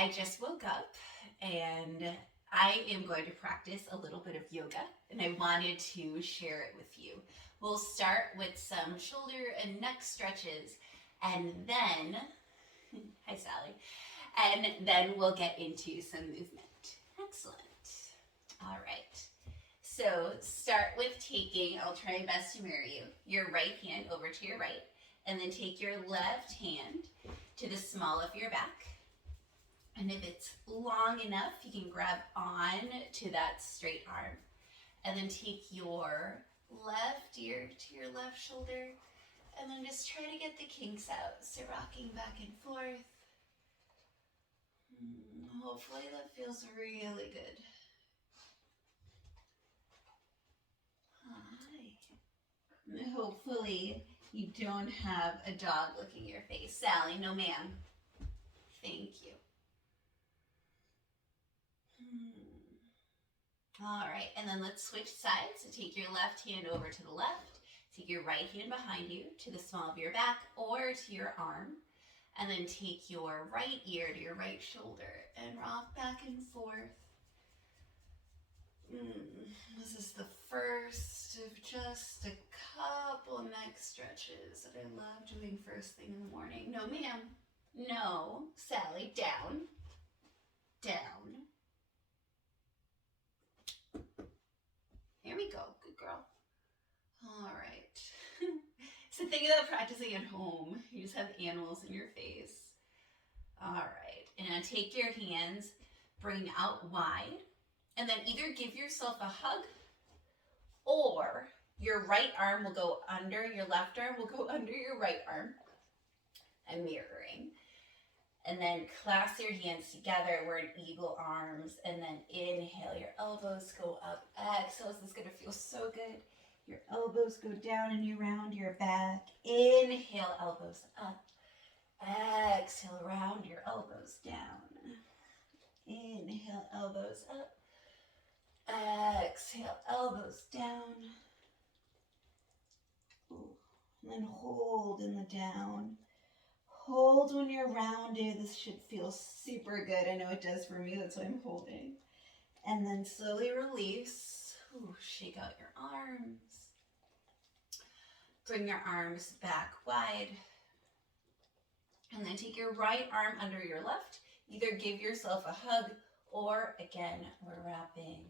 I just woke up and I am going to practice a little bit of yoga and I wanted to share it with you. We'll start with some shoulder and neck stretches and then, hi Sally, and then we'll get into some movement. Excellent. All right. So start with taking, I'll try my best to mirror you, your right hand over to your right, and then take your left hand to the small of your back. And if it's long enough, you can grab on to that straight arm. And then take your left ear to your left shoulder, and then just try to get the kinks out. So rocking back and forth. Hopefully that feels really good. Hi. Hopefully you don't have a dog licking your face. Sally, no ma'am. Thank you. All right, and then let's switch sides. So take your left hand over to the left. Take your right hand behind you to the small of your back or to your arm. And then take your right ear to your right shoulder and rock back and forth. This is the first of just a couple neck stretches that I love doing first thing in the morning. No, ma'am. No. Sally, down. Down. Here we go. Good girl. All right. So think about practicing at home. You just have animals in your face. All right. And take your hands, bring out wide, and then either give yourself a hug or your right arm will go under, your left arm will go under your right arm. And mirroring. And then clasp your hands together. We're in eagle arms. And then inhale, your elbows go up. Exhale, this is going to feel so good. Your elbows go down and you round your back. Inhale, elbows up. Exhale, round your elbows down. Inhale, elbows up. Exhale, elbows down. And then hold in the down. Hold when you're rounded. This should feel super good. I know it does for me. That's why I'm holding. And then slowly release. Shake out your arms. Bring your arms back wide. And then take your right arm under your left. Either give yourself a hug or, again, we're wrapping.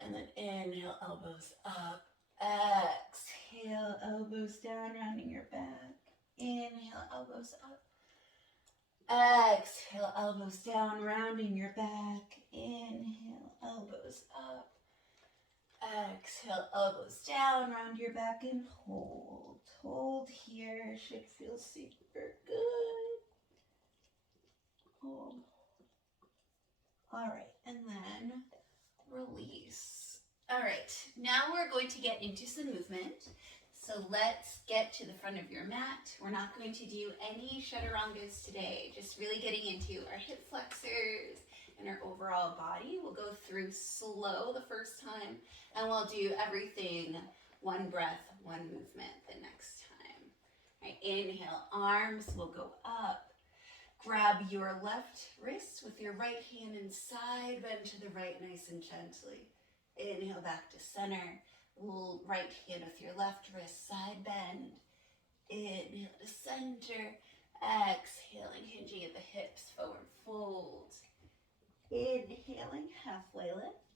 And then inhale, elbows up. Exhale, elbows down, rounding your back. Inhale, elbows up. Exhale, elbows down, rounding your back. Inhale, elbows up. Exhale, elbows down, round your back and hold. Hold here, should feel super good. Hold. All right, and then release. All right, now we're going to get into some movement. So let's get to the front of your mat. We're not going to do any chaturangas today, just really getting into our hip flexors and our overall body. We'll go through slow the first time, and we'll do everything one breath, one movement the next time. All right, inhale, arms will go up. Grab your left wrist with your right hand inside, bend to the right nice and gently. Inhale back to center. Right hand with your left wrist, side bend. Inhale to center. Exhaling, hinging at the hips, forward fold. Inhaling, halfway lift.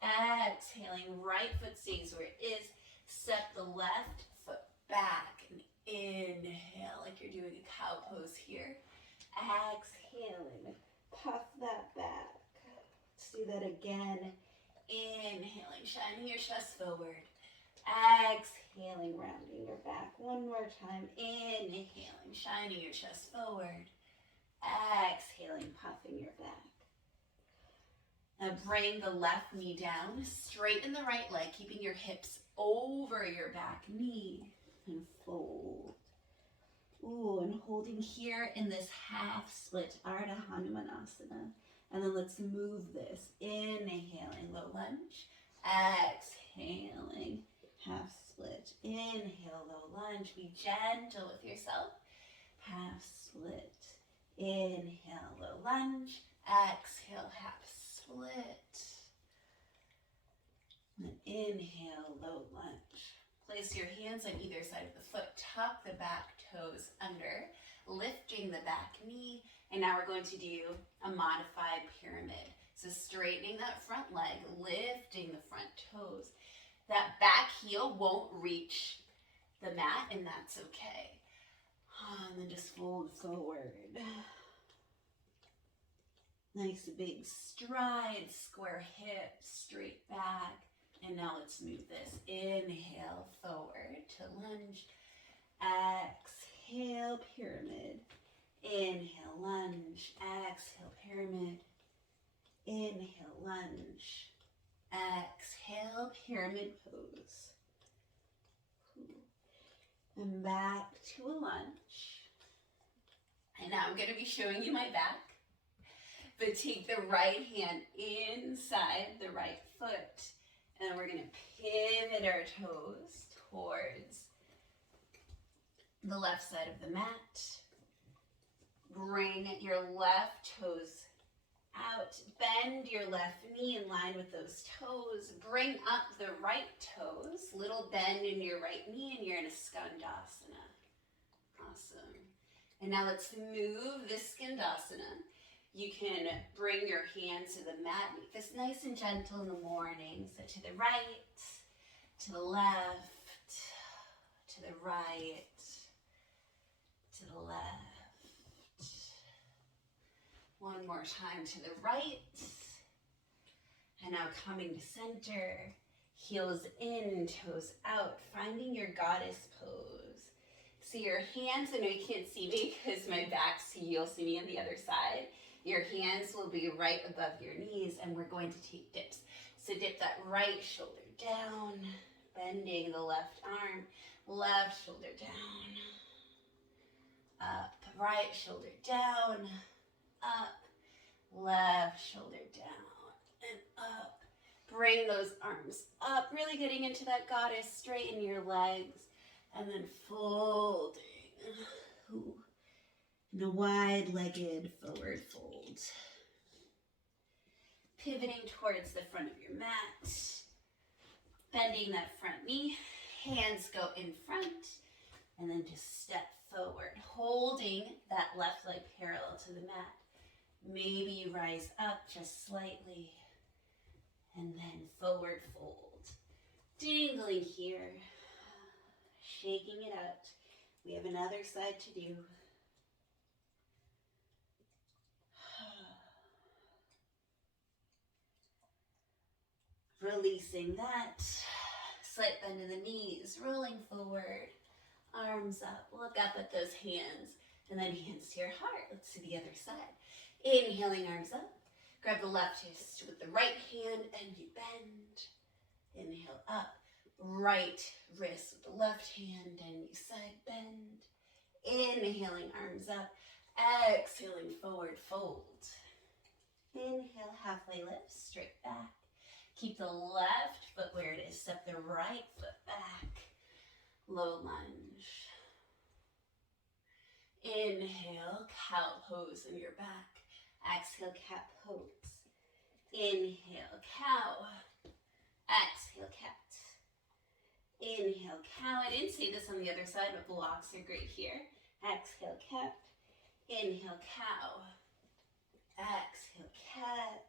Exhaling, right foot stays where it is. Step the left foot back and inhale like you're doing a cow pose here. Exhaling, puff that back. Let's do that again. Inhaling, shining your chest forward. Exhaling, rounding your back. One more time. Inhaling, shining your chest forward. Exhaling, puffing your back. Now bring the left knee down, straighten the right leg, keeping your hips over your back knee, and fold. And holding here in this half split, Ardha Hanumanasana. And then let's move this. Inhaling, low lunge. Exhaling, half split. Inhale, low lunge. Be gentle with yourself. Half split. Inhale, low lunge. Exhale, half split. And then inhale, low lunge. Place your hands on either side of the foot. Tuck the back toes under, lifting the back knee. And now we're going to do a modified pyramid. So straightening that front leg, lifting the front toes. That back heel won't reach the mat, and that's okay. And then just fold forward. Nice big stride, square hips, straight back. And now let's move this. Inhale, forward to lunge. Exhale, pyramid. Inhale, lunge. Exhale, pyramid. Inhale, lunge. Exhale, pyramid pose. And back to a lunge. And now I'm going to be showing you my back. But take the right hand inside the right foot. And then we're going to pivot our toes towards the left side of the mat. Bring your left toes out. Bend your left knee in line with those toes. Bring up the right toes. Little bend in your right knee, and you're in a skandasana. Awesome. And now let's move this skandasana. You can bring your hands to the mat. Make this nice and gentle in the morning. So to the right, to the left, to the right, to the left. One more time to the right. And now coming to center. Heels in, toes out. Finding your goddess pose. See your hands. I know you can't see me because my back's to you. You'll see me on the other side. Your hands will be right above your knees, and we're going to take dips. So dip that right shoulder down, bending the left arm, left shoulder down, up, right shoulder down, up, left shoulder down, and up. Bring those arms up, really getting into that goddess. Straighten your legs, and then folding. Ooh. The wide-legged forward fold. Pivoting towards the front of your mat. Bending that front knee. Hands go in front. And then just step forward. Holding that left leg parallel to the mat. Maybe you rise up just slightly. And then forward fold. Dingling here. Shaking it out. We have another side to do. Releasing that. Slight bend in the knees. Rolling forward. Arms up. Look up at those hands. And then hands to your heart. Let's do the other side. Inhaling, arms up. Grab the left wrist with the right hand and you bend. Inhale up. Right wrist with the left hand and you side bend. Inhaling, arms up. Exhaling, forward fold. Inhale, halfway lift, straight back. Keep the left foot where it is. Step the right foot back. Low lunge. Inhale, cow pose in your back. Exhale, cat pose. Inhale, cow. Exhale, cat. Inhale, cow. I didn't say this on the other side, but blocks are great here. Exhale, cat. Inhale, cow. Exhale, cat.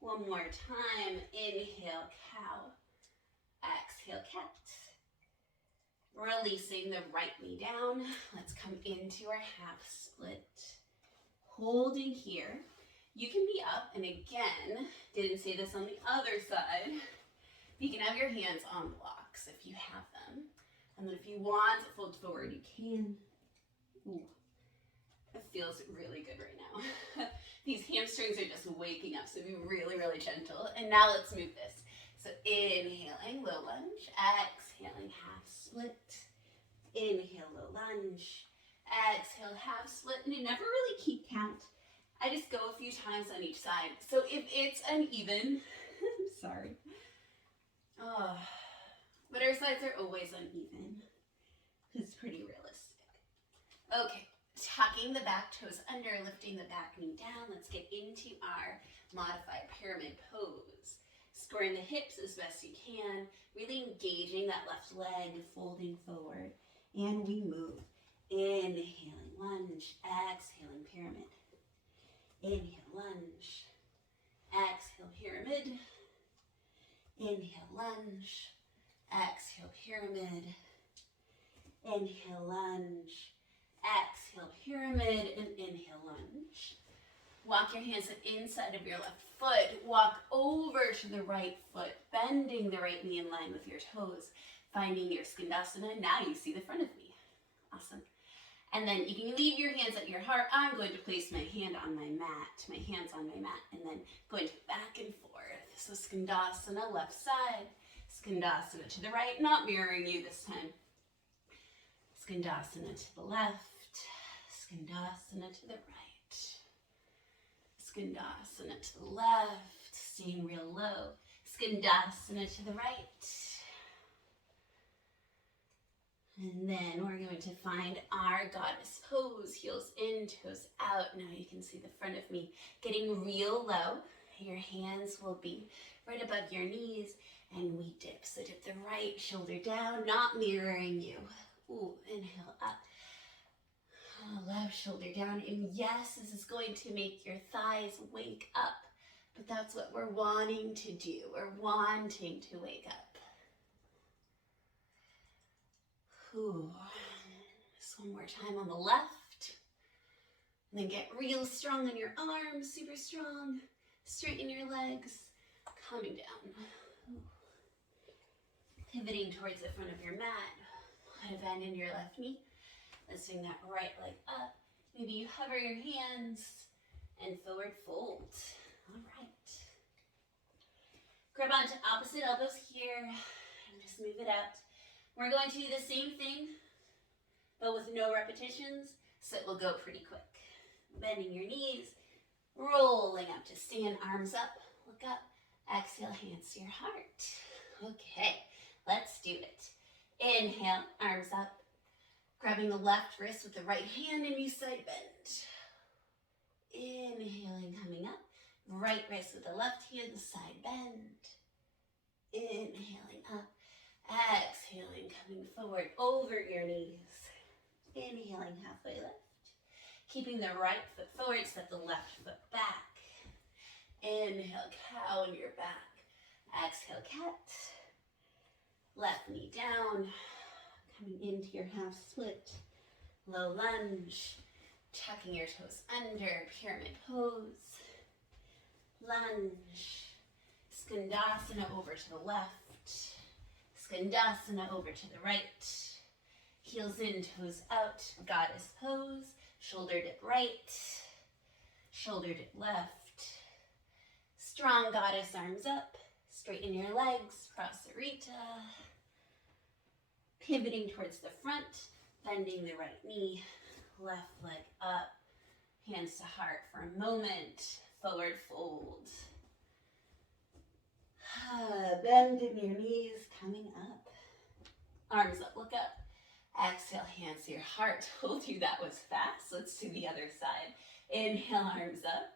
One more time. Inhale, cow. Exhale, cat. Releasing the right knee down. Let's come into our half split. Holding here. You can be up, and again, didn't say this on the other side. You can have your hands on blocks if you have them. And then if you want to fold forward, you can. Ooh. It feels really good right now. These hamstrings are just waking up, so be really, really gentle. And now let's move this. So inhaling, low lunge. Exhaling, half split. Inhale, low lunge. Exhale, half split. And you never really keep count. I just go a few times on each side. So if it's uneven, I'm sorry. Oh, but our sides are always uneven. It's pretty realistic. Okay, tucking the back toes under, lifting the back knee down. Let's get into our modified pyramid pose. Squaring the hips as best you can, really engaging that left leg, folding forward, and we move. Inhaling lunge, exhaling pyramid. Inhale lunge, exhale pyramid. Inhale lunge, exhale pyramid. Inhale lunge, exhale pyramid, and inhale lunge. Walk your hands inside of your left foot. Walk over to the right foot, bending the right knee in line with your toes, finding your skandasana. Now you see the front of me. Awesome. And then you can leave your hands at your heart. I'm going to place my hand on my mat, my hands on my mat, and then going to back and forth. So skandasana, left side, skandasana to the right, not mirroring you this time. Skandasana to the left, skandasana to the right, skandasana to the left, staying real low, skandasana to the right. And then we're going to find our goddess pose, heels in, toes out. Now you can see the front of me getting real low. Your hands will be right above your knees, and we dip. So dip the right shoulder down, not mirroring you. Ooh, inhale up. Left shoulder down. And yes, this is going to make your thighs wake up. But that's what we're wanting to do. We're wanting to wake up. Ooh. Just one more time on the left. And then get real strong on your arms, super strong. Straighten your legs, coming down. Ooh. Pivoting towards the front of your mat. Put a bend in your left knee. Let's swing that right leg up. Maybe you hover your hands and forward fold. All right. Grab onto opposite elbows here and just move it out. We're going to do the same thing, but with no repetitions, so it will go pretty quick. Bending your knees, rolling up to stand, arms up, look up, exhale, hands to your heart. Okay, let's do it. Inhale, arms up, grabbing the left wrist with the right hand and you side bend. Inhaling, coming up, right wrist with the left hand, side bend. Inhaling up, exhaling, coming forward over your knees. Inhaling, halfway lift. Keeping the right foot forward, step the left foot back. Inhale, cow on your back. Exhale, cat. Left knee down. Coming into your half split. Low lunge. Tucking your toes under. Pyramid pose. Lunge. Skandasana over to the left. Skandasana over to the right. Heels in, toes out. Goddess pose. Shoulder dip right. Shoulder dip left. Strong goddess arms up. Straighten your legs. Prasarita. Pivoting towards the front. Bending the right knee. Left leg up. Hands to heart for a moment. Forward fold. Bend in your knees. Coming up. Arms up, look up. Exhale, hands to your heart. Told you that was fast. Let's do the other side. Inhale, arms up.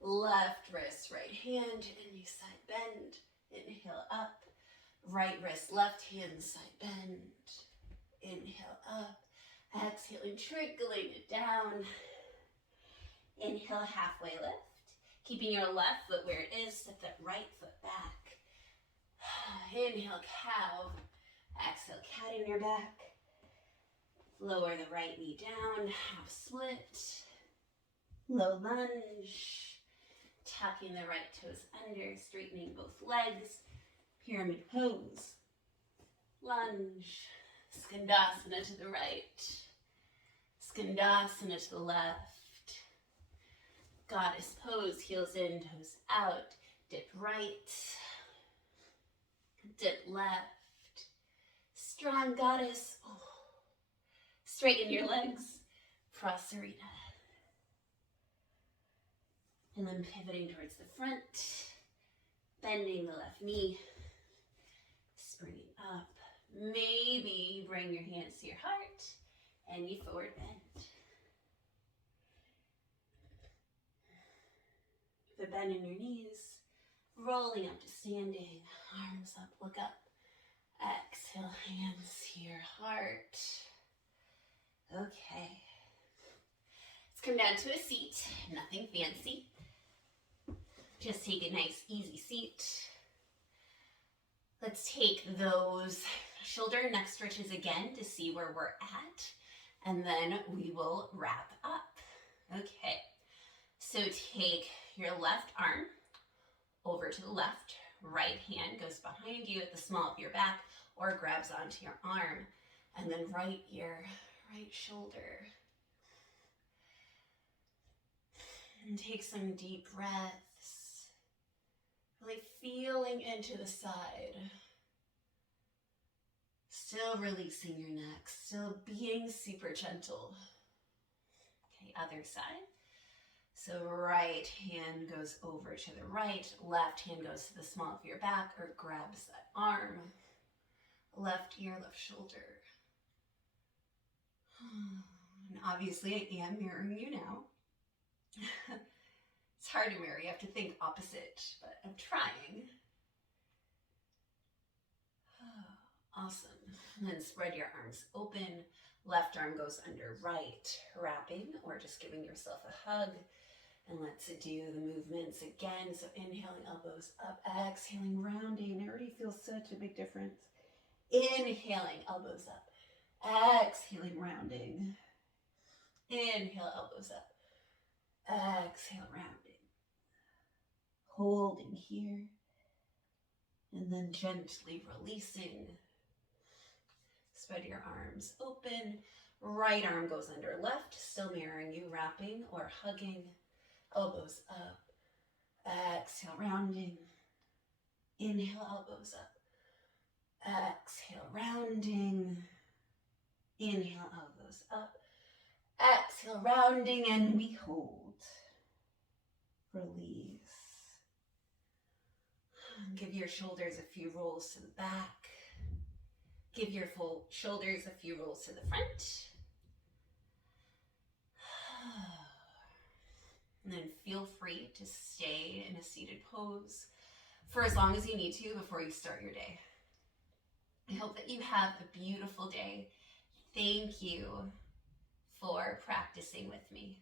Left wrist, right hand, and you side bend. Inhale up. Right wrist, left hand, side bend. Inhale up. Exhaling, trickling it down. Inhale, halfway lift. Keeping your left foot where it is, step that right foot back. Inhale, cow. Exhale, cat in your back. Lower the right knee down, half split. Low lunge. Tucking the right toes under, straightening both legs. Pyramid pose. Lunge. Skandasana to the right. Skandasana to the left. Goddess pose, heels in, toes out. Dip right. Dip left. Strong goddess. Oh. Straighten your legs. Prasarita. And then pivoting towards the front. Bending the left knee. Springing up. Maybe you bring your hands to your heart and you forward bend. the bend in your knees, rolling up to standing, arms up, look up. Exhale, hands to your heart. Okay. Let's come down to a seat, nothing fancy. Just take a nice, easy seat. Let's take those shoulder and neck stretches again to see where we're at, and then we will wrap up. Okay, so take your left arm over to the left, right hand goes behind you at the small of your back or grabs onto your arm, and then right ear, right shoulder. And take some deep breaths, really feeling into the side. Still releasing your neck, still being super gentle. Okay, other side. So right hand goes over to the right, left hand goes to the small of your back or grabs that arm. Left ear, left shoulder. And obviously I am mirroring you now. It's hard to mirror, you have to think opposite, but I'm trying. Awesome. And then spread your arms open. Left arm goes under right, wrapping or just giving yourself a hug. And let's do the movements again. So inhaling, elbows up, exhaling, rounding. I already feel such a big difference. Inhaling, elbows up, exhaling, rounding. Inhale, elbows up, exhale, rounding. Holding here. And then gently releasing. Spread your arms open. Right arm goes under left, still mirroring you, wrapping or hugging. Elbows up. Exhale, rounding. Inhale, elbows up. Exhale, rounding. Inhale, elbows up. Exhale, rounding, and we hold. Release. Give your shoulders a few rolls to the back. Give your full shoulders a few rolls to the front. And then feel free to stay in a seated pose for as long as you need to before you start your day. I hope that you have a beautiful day. Thank you for practicing with me.